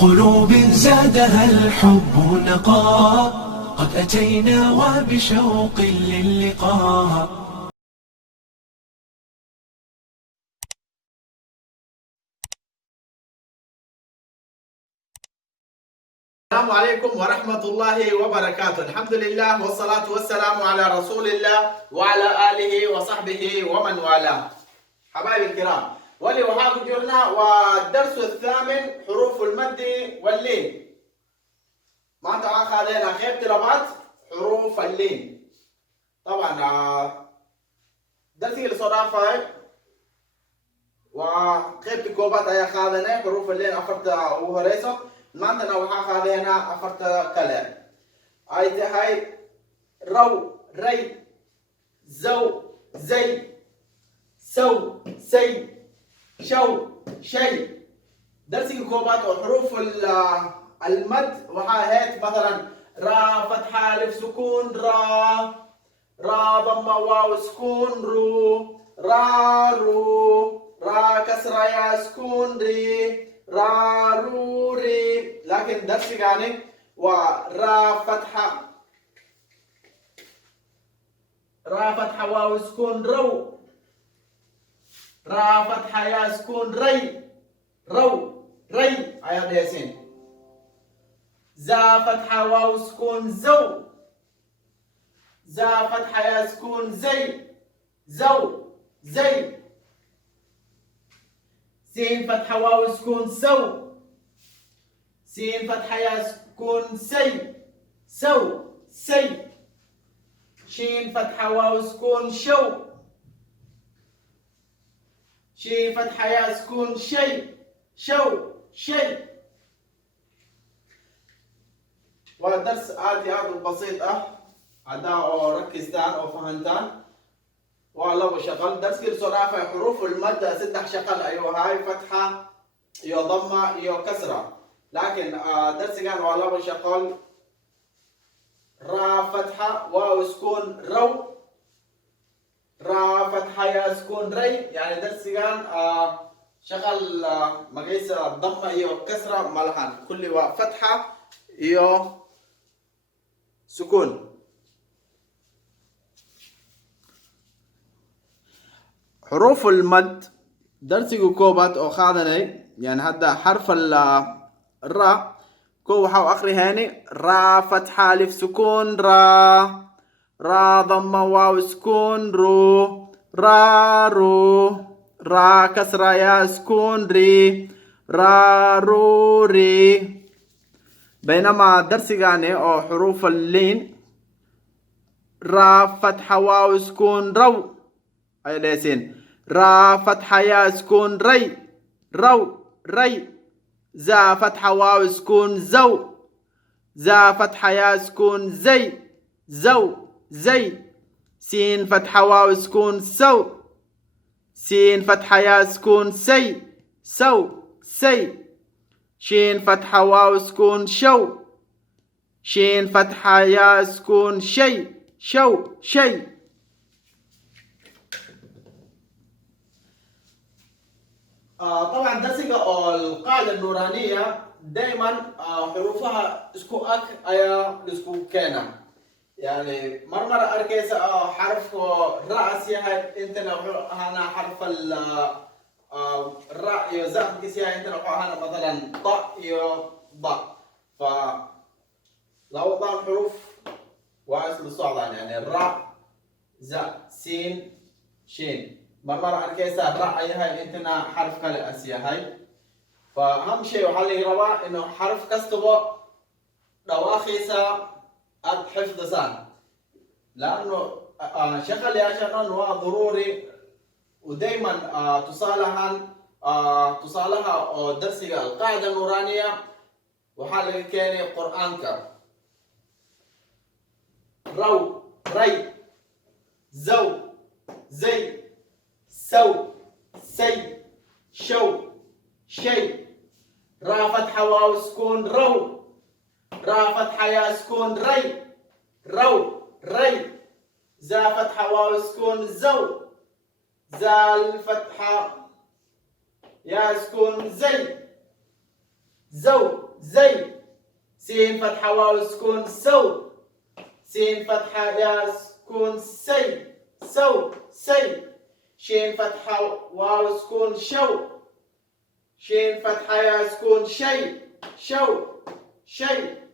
قلوب زادها الحب نقاء قد أتينا وبشوق للقاء. السلام عليكم ورحمة الله وبركاته. الحمد لله والصلاة والسلام على رسول الله وعلى آله وصحبه ومن والاه. حبايب الكرام، ولوهاكم جرنا والدرس الثامن حروف المد واللين. ما تعاق علينا خير طلبات حروف اللين. طبعا درسي الصرافة وخير كوبات أي خاذنا حروف اللين أخرت وهريسة. ما عندنا وحاق علينا أخرت كلام. هاي رو ري زو زي سو سي شو شي. درسي كوبات وحروف المد وحاهات مثلا را فتحة ألف سكون را ضمة واو سكون را كسرة يا سكون ري رو ري. لكن درسي يعني ورا فتحة واو سكون را فتحة يا سكون ري آيات ياسين. زا فتحة واو سكون زا فتحة يا سكون زي. سين فتحة واو سكون سين فتحة يا سكون سي. شين فتحة واو سكون شين فتحة يا سكون شي. والدرس آتي بسيطة أداء ركزتان أو فهمتان والله وشغل. درس كل صرافة حروف المد 6 شغل. أيوة هاي فتحة يو ضمة يو كسرة. لكن درس كان والله وشغل را فتحة واو سكون را فتحة يا سكون ري. يعني درس كان شغل مقيس ضمة يو كسرة ملحن كل فتحة يو سكون. حروف المد درسي كوبات أو خاذني يعني هذا حرف الراء كو حاو آخري هاني را فتحة ألف سكون را ضمة واو سكون را كسرة يا سكون ري ري. بينما درسي يعني أو حروف اللين را فتحة واو سكون أي ليسين را فتحة يا سكون ري. زا فتحة واو سكون زا فتحة يا سكون زي. سين فتحة واو سكون سين فتحة يا سكون سي. شين فتحة واو سكون شين فتحة يا سكون شي. طبعا درسك القاعدة النورانية دائما حروفها اسكو اك ايا اسكو كينا. يعني مرمرة اركيس حرف راس هاي انت هنا حرف الراء يزاف كيسيا انت هنا مثلا طاء يو ضاء. ف لو ضع حروف واصل الصعدان يعني الراء زا سين شين. مرمرة أركيسة الرأي هاي إنتنا حرف كلا أسيا هاي. فأهم شيء وحالي روا إنه حرف كستبو دواخيسة حفظ سان. لأنه شغل يا شغل هو ضروري ودائما تصالها درسي القاعدة النورانية وحالي كاني قرآن كر رو ري زو زي سو سي شو شي. را فتحة واو سكون را فتحة يا سكون ري. زا فتحة واو سكون زا الفتحة يا سكون زو زي. سين فتحة واو سكون سو. سين فتحة يا سكون سي. سو سي. شين فتحة واو سكون شو. شين فتحة يا سكون شي. شو شي.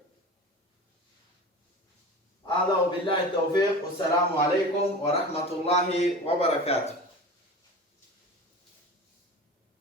هذا وبالله التوفيق والسلام عليكم ورحمة الله وبركاته.